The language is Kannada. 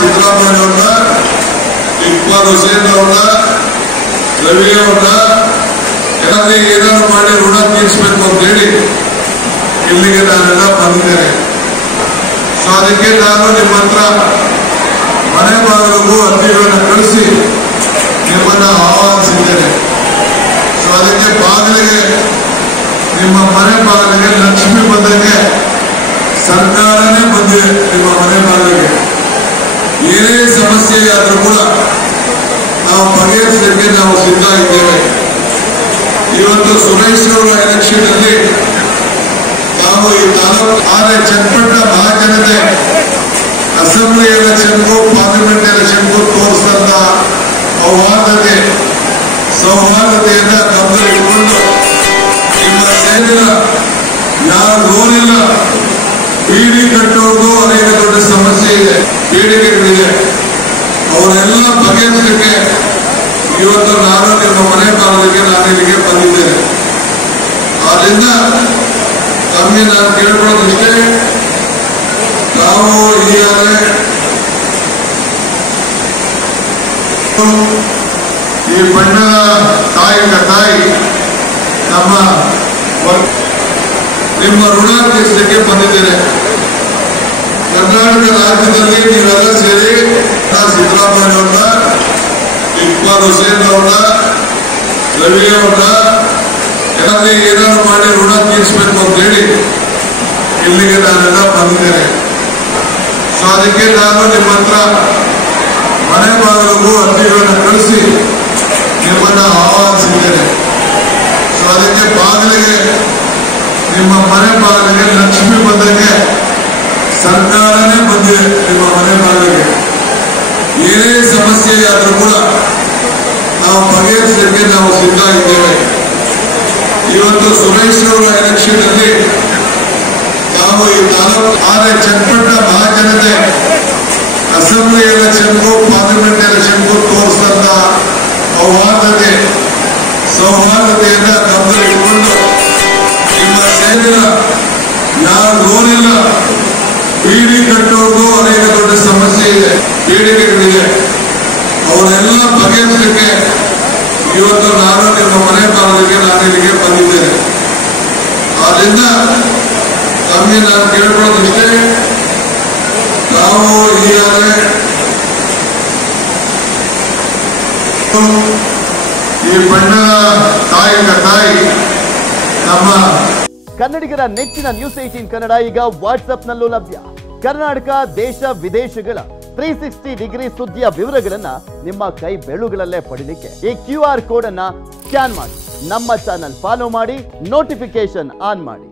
ಸಿದ್ದರಾಮಯ್ಯ ಅವ್ರನ್ನ, ಇಕ್ಬಾಲ್ ಹುಸೇನ್ ಅವ್ರನ್ನ, ರವಿ ಅವ್ರನ್ನ ಏನಾದ್ರು ಮಾಡಿ ಋಣ ತೀರಿಸಬೇಕು ಅಂತ ಹೇಳಿ ಇಲ್ಲಿಗೆ ನಾನೆಲ್ಲ ಬಂದಿದ್ದೇನೆ. ಸೊ ಅದಕ್ಕೆ ನಾನು ನಿಮ್ಮ ಹತ್ರ ಮನೆ ಬಾಗಿಲಿಗೂ ಅರ್ಜಿಗಳನ್ನು ಕಳಿಸಿ ನಿಮ್ಮನ್ನ ಆಹ್ವಾನಿಸಿದ್ದೇನೆ. ಸೊ ಅದಕ್ಕೆ ಬಾಗಿಲಿಗೆ, ನಿಮ್ಮ ಮನೆ ಬಾಗಿಲಿಗೆ ಲಕ್ಷ್ಮಿ ಬಂದಂಗೆ ಸರ್ಕಾರನೇ ಬಂದಿದೆ. ನಿಮ್ಮ ಮನೆ ಬಾಗಿಲಿಗೆ ಏನೇ ಸಮಸ್ಯೆ ಆದ್ರೂ ಕೂಡ ನಾವು ಬಗೆಹರಿಸಲಿಕ್ಕೆ ನಾವು ಸಿದ್ಧ ಇದ್ದೇವೆ. ಇವತ್ತು ಸುರೇಶ್ ಅವರ ಎಲೆಕ್ಷನ್ ಅಲ್ಲಿ ನಾವು ಈ ತಾಲೂಕು ಚನ್ನಪಟ್ಟ ಮಹಾಜನತೆ ಅಸೆಂಬ್ಲಿ ಎಲೆಕ್ಷನ್ಗೂ ಪಾರ್ಲಿಮೆಂಟ್ ಎಲೆಕ್ಷನ್ಗೂ ತೋರಿಸಿದಂತ ಸೌಹಾರ್ದತೆಯನ್ನ ಗಮನ ಇಟ್ಕೊಂಡು ನಿಮ್ಮ ಸೇನೆಯ ಯಾರ ರೋಲ್ ಇಲ್ಲ. ಬೀಡಿ ಕಟ್ಟೋದು ಅನೇಕ ದೊಡ್ಡ ಸಮಸ್ಯೆ ಇದೆ, ಬೇಡಿಕೆಗಳಿದೆ. ಅವರೆಲ್ಲ ಬಗೆಹರಿಸಲಿಕ್ಕೆ ಇವತ್ತು ನಾನು ನಿಮ್ಮ ಮನೆ ಬಾಗಿಲಿಗೆ ನಾನು ಇಲ್ಲಿಗೆ ಬಂದಿದ್ದೇನೆ. ಆದ್ರಿಂದ ತಮಗೆ ನಾನು ಕೇಳ್ಕೊಳ್ಳೋದಿಷ್ಟೇ, ನಾವು ಈಗಾಗಲೇ ಈ ಬಣ್ಣದ ತಾಯಿ ನಮ್ಮ ನಿಮ್ಮ ಋಣ ತೀರಿಸಲಿಕ್ಕೆ ಬಂದಿದ್ದೇನೆ. ಕರ್ನಾಟಕ ರಾಜ್ಯದಲ್ಲಿ ನೀವೆಲ್ಲ ಸೇರಿ ಸಿದ್ದರಾಮಯ್ಯ ಅವ್ರನ್ನ, ಇಕ್ಬಾಲ್ ಹುಸೇನ್ ಅವ್ರನ್ನ, ರವಿ ಅವ್ರನ್ನ ಏನಾದ್ರು ಮಾಡಿ ಋಣ ತೀರಿಸಬೇಕು ಅಂತ ಹೇಳಿ ಇಲ್ಲಿಗೆ ನಾನೆಲ್ಲ ಬಂದಿದ್ದೇನೆ. ಸೊ ಅದಕ್ಕೆ ನಾನು ನಿಮ್ಮ ಹತ್ರ ಮನೆ ಬಾಗಿಲಿಗೂ ಅರ್ಜಿಗಳನ್ನು ಕಳಿಸಿ ನಿಮ್ಮನ್ನ ಆಹ್ವಾನಿಸಿದ್ದೇನೆ. ಸೊ ಅದಕ್ಕೆ ಬಾಗಿಲಿಗೆ, ನಿಮ್ಮ ಮನೆ ಬಾಗಿಲಿಗೆ ಲಕ್ಷ್ಮಿ ಬಂದಂಗೆ ಸರ್ಕಾರನೇ ಬಂದಿದೆ. ನಿಮ್ಮ ಮನೆ ಬಾಗಿಲಿಗೆ ಏನೇ ಸಮಸ್ಯೆ ಆದ್ರೂ ಕೂಡ ನಾವು ಬಗೆಹರಿಸಲಿಕ್ಕೆ ನಾವು ಸಿದ್ಧ ಇದ್ದೇವೆ. ಇವತ್ತು ಸುರೇಶ್ ಅವರ ಎಲೆಕ್ಷನ್ ಅಲ್ಲಿ ನಾವು ಈ ತಾಲೂಕು ಚನ್ನಪಟ್ಟ ಮಹಾಜನತೆ ಅಸೆಂಬ್ಲಿ ಎಲೆಕ್ಷನ್ಗೂ ಪಾರ್ಲಿಮೆಂಟ್ ಎಲೆಕ್ಷನ್ಗೂ ತೋರಿಸಿದಂತ ಸೌಹಾರ್ದತೆಯನ್ನ ಗಮನ ಇಟ್ಕೊಂಡು ನಿಮ್ಮ ಸೇನೆಯ ಯಾರ ರೋಲ್ ಇಲ್ಲ. ಬೀಡಿ ಕಟ್ಟೋದು ಅನೇಕ ದೊಡ್ಡ ಸಮಸ್ಯೆ ಇದೆ, ಬೇಡಿಕೆಗಳಿದೆ. ಅವರೆಲ್ಲ ಬಗೆಹರಿಸಲಿಕ್ಕೆ ಇವತ್ತು ನಾನು ನಿಮ್ಮ ಮನೆ ಬಾಗಿಲಿಗೆ ನಾನು ಇಲ್ಲಿಗೆ ಬಂದಿದ್ದೇನೆ. ಆದ್ರಿಂದ ತಮಗೆ ನಾನು ಕೇಳ್ಕೊಳ್ಳೋದಿಷ್ಟೇ, ನಾವು ಈಗಾಗಲೇ ಈ ಬಣ್ಣದ ತಾಯಿ ನಮ್ಮ ಕನ್ನಡಿಗರ ನೆಚ್ಚಿನ ನ್ಯೂಸ್ 18 ಕನ್ನಡ ಈಗ ವಾಟ್ಸ್ಆಪ್ನಲ್ಲೂ ಲಭ್ಯ. ಕರ್ನಾಟಕ, ದೇಶ ವಿದೇಶಗಳ 360 ಡಿಗ್ರಿ ಸುದ್ದಿಯ ವಿವರಗಳನ್ನ ನಿಮ್ಮ ಕೈ ಬೆರಳುಗಳಲ್ಲೇ ಪಡಿಲಿಕ್ಕೆ ಈ QR ಕೋಡ್ ಅನ್ನ ಸ್ಕ್ಯಾನ್ ಮಾಡಿ, ನಮ್ಮ ಚಾನಲ್ ಫಾಲೋ ಮಾಡಿ, ನೋಟಿಫಿಕೇಶನ್ ಆನ್ ಮಾಡಿ.